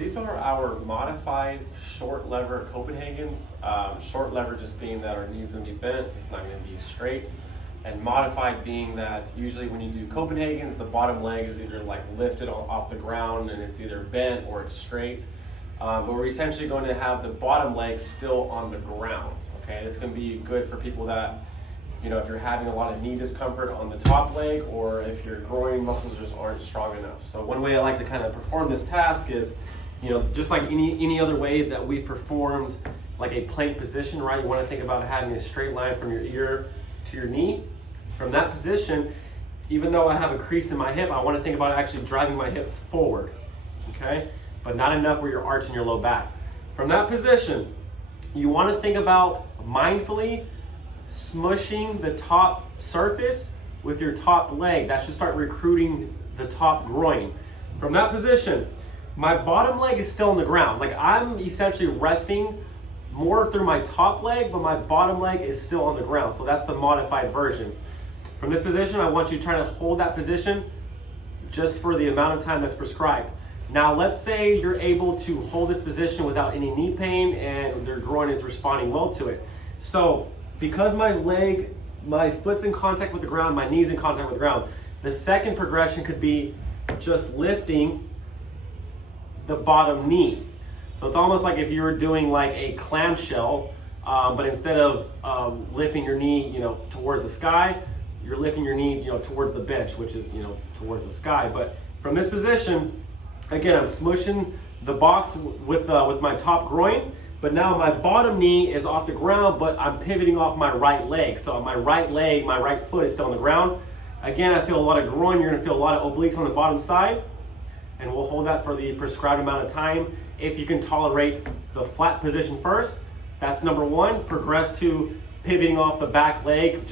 these are our modified short lever Copenhagens. Short lever just being that our knee's gonna be bent, it's not gonna be straight. And modified being that usually when you do Copenhagens, the bottom leg is either like lifted off the ground and it's either bent or it's straight. But we're essentially going to have the bottom leg still on the ground, okay? This can be good for people that, you know, if you're having a lot of knee discomfort on the top leg or if your groin muscles just aren't strong enough. So one way I like to kind of perform this task is, you know, just like any other way that we've performed like a plank position, right? You want to think about having a straight line from your ear to your knee. From that position, even though I have a crease in my hip, I want to think about actually driving my hip forward, okay? But not enough where you're arching your low back. From that position, you want to think about mindfully smushing the top surface with your top leg. That should start recruiting the top groin. From that position, my bottom leg is still on the ground. Like I'm essentially resting more through my top leg, but my bottom leg is still on the ground. So that's the modified version. From this position, I want you to try to hold that position just for the amount of time that's prescribed. Now, let's say you're able to hold this position without any knee pain and their groin is responding well to it. So because my foot's in contact with the ground, my knee's in contact with the ground, the second progression could be just lifting the bottom knee. So it's almost like if you were doing like a clamshell, but instead of lifting your knee, you know, towards the sky, you're lifting your knee, you know, towards the bench, which is, you know, towards the sky. But from this position, again, I'm smushing the box with my top groin, but now my bottom knee is off the ground, but I'm pivoting off my right leg. So my right leg, my right foot is still on the ground. Again, I feel a lot of groin. You're gonna feel a lot of obliques on the bottom side, and we'll hold that for the prescribed amount of time. If you can tolerate the flat position first, that's number one. Progress to pivoting off the back leg, just